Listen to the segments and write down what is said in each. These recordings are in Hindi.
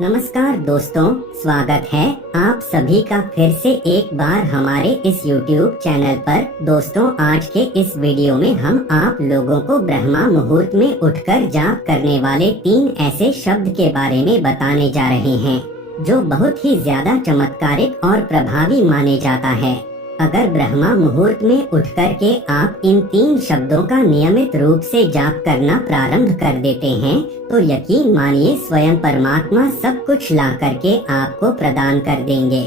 नमस्कार दोस्तों, स्वागत है आप सभी का फिर से एक बार हमारे इस YouTube चैनल पर। दोस्तों, आज के इस वीडियो में हम आप लोगों को ब्रह्मा मुहूर्त में उठकर जाप करने वाले 3 ऐसे शब्द के बारे में बताने जा रहे हैं जो बहुत ही ज्यादा चमत्कारिक और प्रभावी माने जाता है। अगर ब्रह्मा मुहूर्त में उठ कर के आप इन 3 शब्दों का नियमित रूप से जाप करना प्रारंभ कर देते हैं तो यकीन मानिए स्वयं परमात्मा सब कुछ ला करके आपको प्रदान कर देंगे।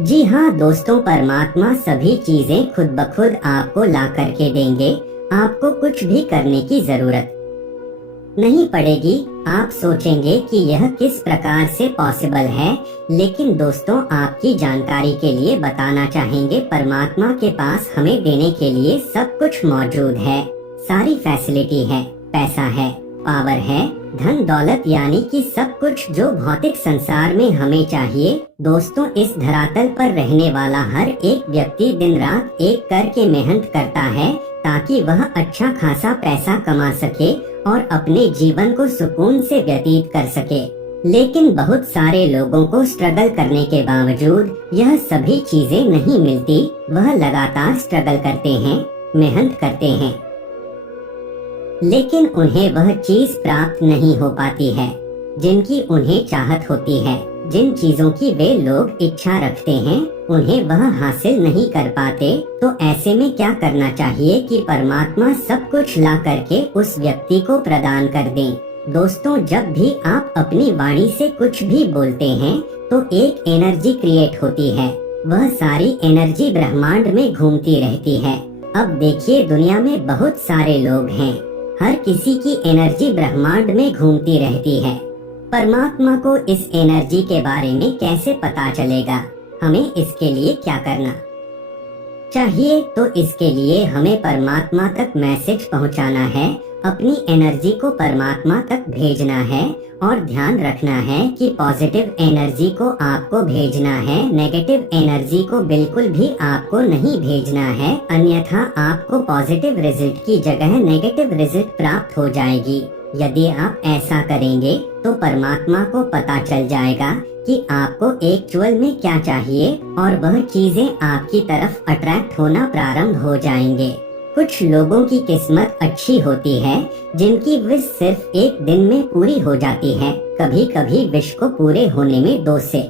जी हाँ दोस्तों, परमात्मा सभी चीजें खुद ब खुद आपको ला करके देंगे। आपको कुछ भी करने की जरूरत नहीं पड़ेगी। आप सोचेंगे कि यह किस प्रकार से पॉसिबल है, लेकिन दोस्तों आपकी जानकारी के लिए बताना चाहेंगे परमात्मा के पास हमें देने के लिए सब कुछ मौजूद है। सारी फैसिलिटी है, पैसा है, पावर है, धन दौलत, यानी कि सब कुछ जो भौतिक संसार में हमें चाहिए। दोस्तों, इस धरातल पर रहने वाला हर एक व्यक्ति दिन रात एक करके मेहनत करता है ताकि वह अच्छा खासा पैसा कमा सके और अपने जीवन को सुकून से व्यतीत कर सके। लेकिन बहुत सारे लोगों को स्ट्रगल करने के बावजूद यह सभी चीजें नहीं मिलती। वह लगातार स्ट्रगल करते हैं, मेहनत करते हैं, लेकिन उन्हें वह चीज प्राप्त नहीं हो पाती है जिनकी उन्हें चाहत होती है। जिन चीजों की वे लोग इच्छा रखते हैं उन्हें वह हासिल नहीं कर पाते। तो ऐसे में क्या करना चाहिए कि परमात्मा सब कुछ ला करके उस व्यक्ति को प्रदान कर दें। दोस्तों, जब भी आप अपनी वाणी से कुछ भी बोलते हैं तो एक एनर्जी क्रिएट होती है। वह सारी एनर्जी ब्रह्मांड में घूमती रहती है। अब देखिए, दुनिया में बहुत सारे लोग हैं, हर किसी की एनर्जी ब्रह्मांड में घूमती रहती है। परमात्मा को इस एनर्जी के बारे में कैसे पता चलेगा? हमें इसके लिए क्या करना चाहिए? तो इसके लिए हमें परमात्मा तक मैसेज पहुंचाना है, अपनी एनर्जी को परमात्मा तक भेजना है और ध्यान रखना है कि पॉजिटिव एनर्जी को आपको भेजना है, नेगेटिव एनर्जी को बिल्कुल भी आपको नहीं भेजना है, अन्यथा आपको पॉजिटिव रिजल्ट की जगह नेगेटिव रिजल्ट प्राप्त हो जाएगी। यदि आप ऐसा करेंगे तो परमात्मा को पता चल जाएगा कि आपको एक्चुअल में क्या चाहिए और वह चीजें आपकी तरफ अट्रैक्ट होना प्रारंभ हो जाएंगे। कुछ लोगों की किस्मत अच्छी होती है जिनकी विश सिर्फ एक दिन में पूरी हो जाती है। कभी कभी विश को पूरे होने में 2 से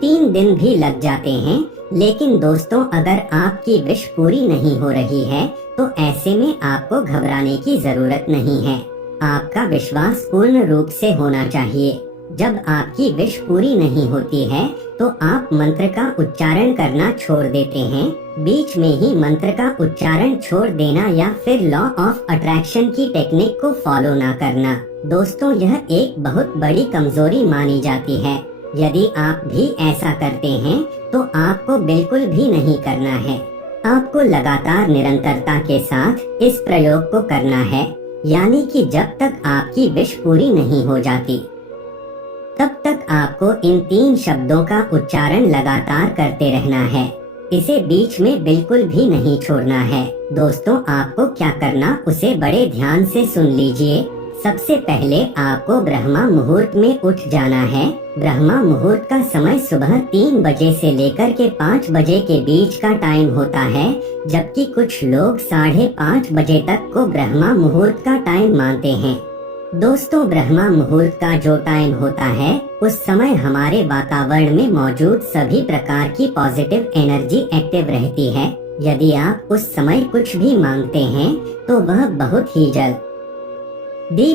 3 दिन भी लग जाते हैं। लेकिन दोस्तों, अगर आपकी विश पूरी नहीं हो रही है तो ऐसे में आपको घबराने की जरूरत नहीं है। आपका विश्वास पूर्ण रूप से होना चाहिए। जब आपकी विश पूरी नहीं होती है तो आप मंत्र का उच्चारण करना छोड़ देते हैं। बीच में ही मंत्र का उच्चारण छोड़ देना या फिर लॉ ऑफ अट्रैक्शन की टेक्निक को फॉलो ना करना। दोस्तों, यह एक बहुत बड़ी कमजोरी मानी जाती है। यदि आप भी ऐसा करते हैं तो आपको बिल्कुल भी नहीं करना है। आपको लगातार निरंतरता के साथ इस प्रयोग को करना है, यानी कि जब तक आपकी विश पूरी नहीं हो जाती तब तक आपको इन 3 शब्दों का उच्चारण लगातार करते रहना है। इसे बीच में बिल्कुल भी नहीं छोड़ना है। दोस्तों, आपको क्या करना उसे बड़े ध्यान से सुन लीजिए। सबसे पहले आपको ब्रह्मा मुहूर्त में उठ जाना है। ब्रह्मा मुहूर्त का समय सुबह 3 बजे से लेकर के 5 बजे के बीच का टाइम होता है, जबकि कुछ लोग 5:30 बजे तक को ब्रह्मा मुहूर्त का टाइम मानते हैं। दोस्तों, ब्रह्मा मुहूर्त का जो टाइम होता है उस समय हमारे वातावरण में मौजूद सभी प्रकार की पॉजिटिव एनर्जी एक्टिव रहती है। यदि आप उस समय कुछ भी मांगते हैं तो वह बहुत ही जल्द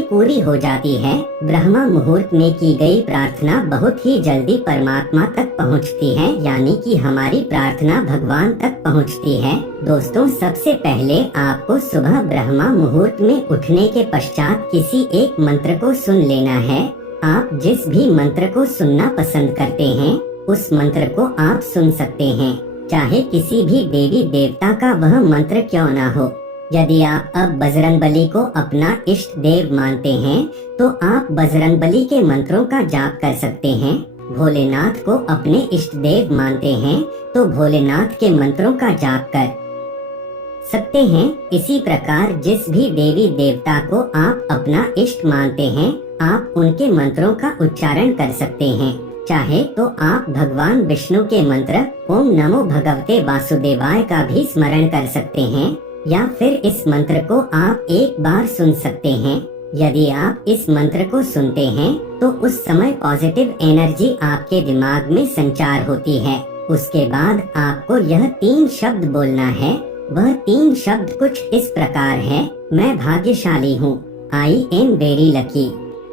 पूरी हो जाती है। ब्रह्मा मुहूर्त में की गई प्रार्थना बहुत ही जल्दी परमात्मा तक पहुंचती है, यानी कि हमारी प्रार्थना भगवान तक पहुंचती है। दोस्तों, सबसे पहले आपको सुबह ब्रह्मा मुहूर्त में उठने के पश्चात किसी एक मंत्र को सुन लेना है। आप जिस भी मंत्र को सुनना पसंद करते हैं उस मंत्र को आप सुन सकते हैं, चाहे किसी भी देवी देवता का वह मंत्र क्यों ना हो। यदि आप अब बजरंगबली को अपना इष्ट देव मानते हैं तो आप बजरंगबली के मंत्रों का जाप कर सकते हैं। भोलेनाथ को अपने इष्ट देव मानते हैं तो भोलेनाथ के मंत्रों का जाप कर सकते हैं। इसी प्रकार जिस भी देवी देवता को आप अपना इष्ट मानते हैं, आप उनके मंत्रों का उच्चारण कर सकते हैं। चाहे तो आप भगवान विष्णु के मंत्र ओम नमो भगवते वासुदेवाय का भी स्मरण कर सकते हैं, या फिर इस मंत्र को आप एक बार सुन सकते हैं। यदि आप इस मंत्र को सुनते हैं तो उस समय पॉजिटिव एनर्जी आपके दिमाग में संचार होती है। उसके बाद आपको यह 3 शब्द बोलना है। वह 3 शब्द कुछ इस प्रकार है: मैं भाग्यशाली हूँ, आई एम वेरी लकी।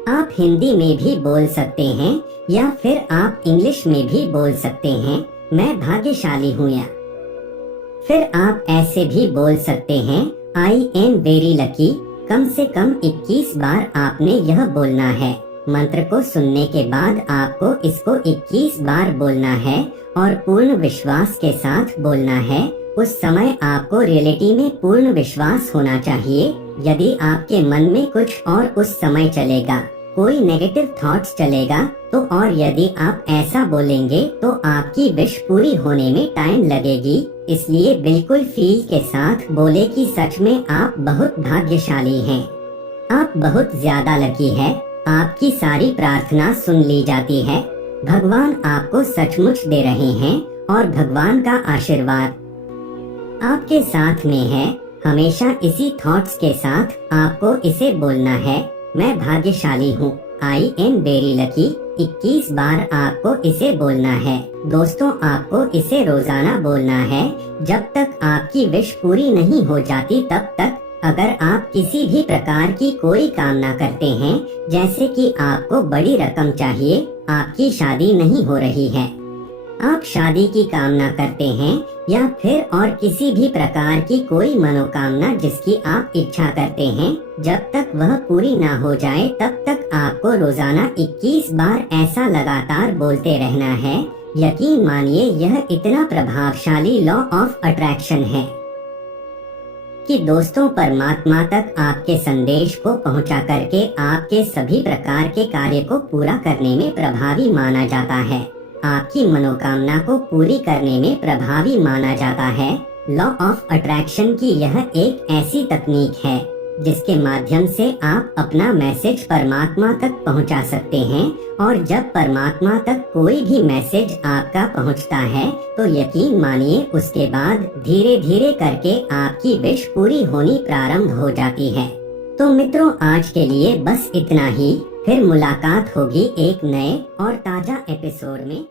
आप हिंदी में भी बोल सकते हैं या फिर आप इंग्लिश में भी बोल सकते हैं, मैं भाग्यशाली हूँ। या फिर आप ऐसे भी बोल सकते हैं, आई एम वेरी लकी। कम से कम 21 बार आपने यह बोलना है। मंत्र को सुनने के बाद आपको इसको 21 बार बोलना है और पूर्ण विश्वास के साथ बोलना है। उस समय आपको रियलिटी में पूर्ण विश्वास होना चाहिए। यदि आपके मन में कुछ और उस समय चलेगा, कोई नेगेटिव थॉट्स चलेगा तो, और यदि आप ऐसा बोलेंगे तो आपकी विश पूरी होने में टाइम लगेगी। इसलिए बिल्कुल फील के साथ बोले कि सच में आप बहुत भाग्यशाली हैं, आप बहुत ज्यादा लकी है, आपकी सारी प्रार्थना सुन ली जाती है, भगवान आपको सचमुच दे रहे हैं और भगवान का आशीर्वाद आपके साथ में है। हमेशा इसी थॉट्स के साथ आपको इसे बोलना है, मैं भाग्यशाली हूँ, आई एम वेरी लकी। 21 बार आपको इसे बोलना है। दोस्तों, आपको इसे रोजाना बोलना है जब तक आपकी विश पूरी नहीं हो जाती तब तक। अगर आप किसी भी प्रकार की कोई कामना करते हैं, जैसे कि आपको बड़ी रकम चाहिए, आपकी शादी नहीं हो रही है, आप शादी की कामना करते हैं, या फिर और किसी भी प्रकार की कोई मनोकामना जिसकी आप इच्छा करते हैं, जब तक वह पूरी ना हो जाए तब तक आपको रोजाना 21 बार ऐसा लगातार बोलते रहना है। यकीन मानिए, यह इतना प्रभावशाली लॉ ऑफ अट्रैक्शन है कि दोस्तों, परमात्मा तक आपके संदेश को पहुंचा करके आपके सभी प्रकार के कार्य को पूरा करने में प्रभावी माना जाता है। आपकी मनोकामना को पूरी करने में प्रभावी माना जाता है। लॉ ऑफ अट्रैक्शन की यह एक ऐसी तकनीक है जिसके माध्यम से आप अपना मैसेज परमात्मा तक पहुंचा सकते हैं, और जब परमात्मा तक कोई भी मैसेज आपका पहुंचता है तो यकीन मानिए उसके बाद धीरे धीरे करके आपकी विश पूरी होनी प्रारंभ हो जाती है। तो मित्रों, आज के लिए बस इतना ही। फिर मुलाकात होगी एक नए और ताजा एपिसोड में।